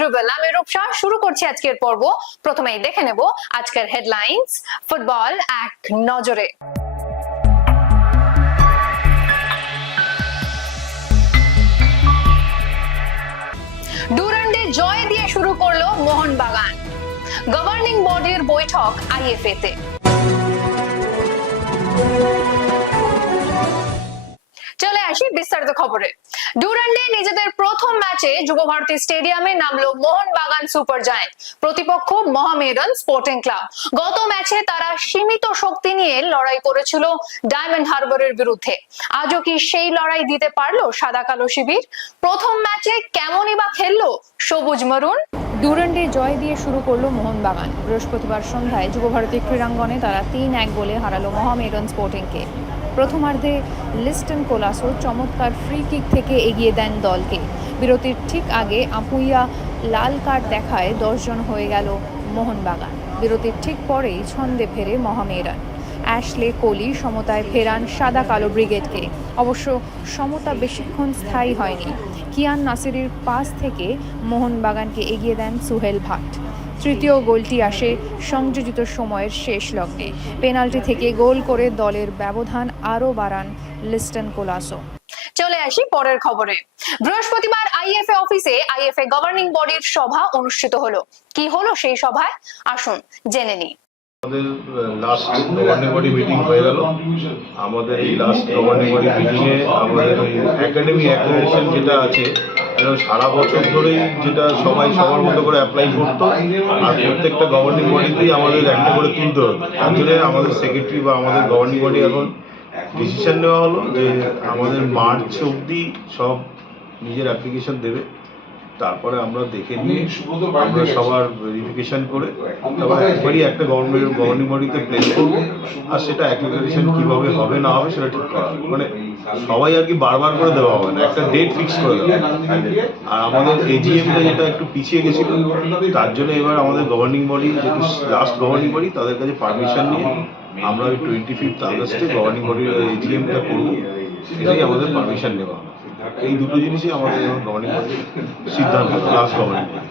রূপসা শুরু করছি আজকের পর্ব। প্রথমেই দেখে নেব আজকের হেডলাইন্স ফুটবল এক নজরে। ডুরান্ডে জয় দিয়ে শুরু করল মোহনবাগান। গভর্নিং বডির বৈঠক আইএফএ তে চলে আসি বিস্তারিত খবরে। ডুরান্ডে নিজেদের প্রথম ম্যাচে যুব ভারতী স্টেডিয়ামে নামলো মোহনবাগান সুপার জায়েন্ট, প্রতিপক্ষ মহামেডান স্পোর্টিং ক্লাব। গত ম্যাচে তারা সীমিত শক্তি নিয়ে লড়াই করেছিল ডায়মন্ড হারবারের বিরুদ্ধে। আজও কি সেই লড়াই দিতে পারল সাদা কালো শিবির? প্রথম ম্যাচে কেমনই বা খেললো সবুজ মরুন? ডুরান্ডে জয় দিয়ে শুরু করল মোহনবাগান। বৃহস্পতিবার সন্ধ্যায় যুবভারতী ক্রীড়াঙ্গনে তারা তিন এক গোলে হারালো মহামেডন স্পোর্টিংকে। প্রথমার্ধে লিস্টন কোলাসো চমৎকার ফ্রি কিক থেকে এগিয়ে দেন দলকে। বিরতির ঠিক আগে আপুইয়া লাল কার্ড দেখায় দশজন হয়ে গেল মোহনবাগান। বিরতির ঠিক পরেই ছন্দে ফেরে মহামেরান। অ্যাশলে কোলি সমতায় ফেরান সাদা কালো ব্রিগেডকে। অবশ্য সমতা বেশিক্ষণ স্থায়ী হয়নি। কিয়ান নাসিরের পাস থেকে মোহনবাগানকে এগিয়ে দেন সুহেল ভাট। তৃতীয় গোলটি আসে সংযোজিত সময়ের শেষ লগ্নে। পেনাল্টি থেকে গোল করে দলের ব্যবধান আরও বাড়ান লিস্টন কোলাসো। চলে আসি পরের খবরে। বৃহস্পতিবার আইএফএ অফিসে আইএফএ গভর্নিং বডির সভা অনুষ্ঠিত হলো। কি হলো সেই সভায়? আসুন জেনে নিই। আমাদের লাস্ট গভর্নিং বডি মিটিং হয়ে গেল। আমাদের এই লাস্ট গভর্নিং বডি মিটিংয়ে আমাদের ওই একাডেমি অ্যাক্রেডিটেশন যেটা আছে সারা বছর ধরেই যেটা সবাই সবার মতো করে অ্যাপ্লাই করতো, আর প্রত্যেকটা গভর্নিং বডিতেই আমাদের একটা করে তুলতে হতো। তার জন্য আমাদের সেক্রেটারি বা আমাদের গভর্নিং বডি এখন ডিসিশন নেওয়া হলো যে আমাদের মার্চ অবধি সব নিজের অ্যাপ্লিকেশন দেবে। তারপরে আমরা দেখে নিয়ে আমরা সবার ভেরিফিকেশন করে তারপর একবারই একটা গভর্নমেন্ট গভর্নিং বডিতে প্লেস করব। আর সেটা অ্যাপ্লিকেশন কীভাবে হবে না হবে সেটা ঠিক করা মানে সবাই আর কি বারবার করে দেওয়া হবে না একটা ডেট ফিক্স করে দেওয়া আর আমাদের এজিএমটা যেটা একটু পিছিয়ে গেছিল তার জন্য এবার আমাদের গভর্নিং বডি যেহেতু লাস্ট গভর্নিং বডি তাদের কাছে পারমিশন নিয়ে আমরা ওই টোয়েন্টি ফিফথ আগস্টে গভর্নিং বডির এজিএমটা করব। সেটাই আমাদের পারমিশন নেওয়া হবে। এই দুটো জিনিসই আমাদের গভর্নিং সিদ্ধান্ত লাস্ট গভর্নিং বডি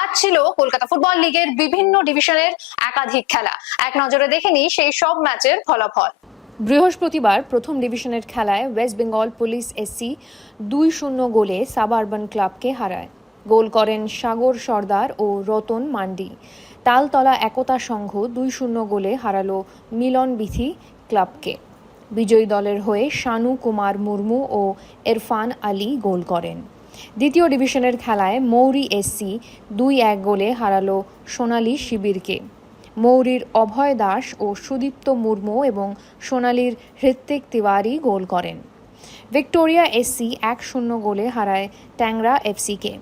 আজ ছিল কলকাতা ফুটবল লিগের বিভিন্ন ডিভিশনের একাধিক খেলা। এক নজরে দেখে নিই সেই সব ম্যাচের ফলাফল। বৃহস্পতিবার প্রথম ডিভিশনের খেলায় ওয়েস্ট বেঙ্গল পুলিশ এসসি দুই শূন্য গোলে সাবারবান ক্লাবকে হারায়। গোল করেন সাগর সর্দার ও রতন মান্ডি। তালতলা একতা সংঘ দুই শূন্য গোলে হারালো মিলন বিথি ক্লাবকে বিজয়ী দলের হয়ে শানু কুমার মুর্মু ও এরফান আলী গোল করেন। দ্বিতীয় ডিভিশনের খেলায় মৌরি এসসি দুই এক গোলে হারালো সোনালী শিবিরকে। মৌরির অভয় দাস ও সুদীপ্ত মুর্মু এবং সোনালীর হৃত্বিক তিওয়ারি গোল করেন। ভিক্টোরিয়া এসসি এক শূন্য গোলে হারায় ট্যাংরা এফসিকে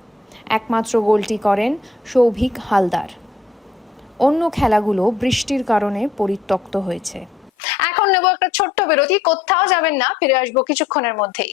একমাত্র গোলটি করেন সৌভিক হালদার। অন্য খেলাগুলো বৃষ্টির কারণে পরিত্যক্ত হয়েছে। নেব একটা ছোট্ট বিরতি কোথাও যাবেন না ফিরে আসব কিছুক্ষণের মধ্যেই।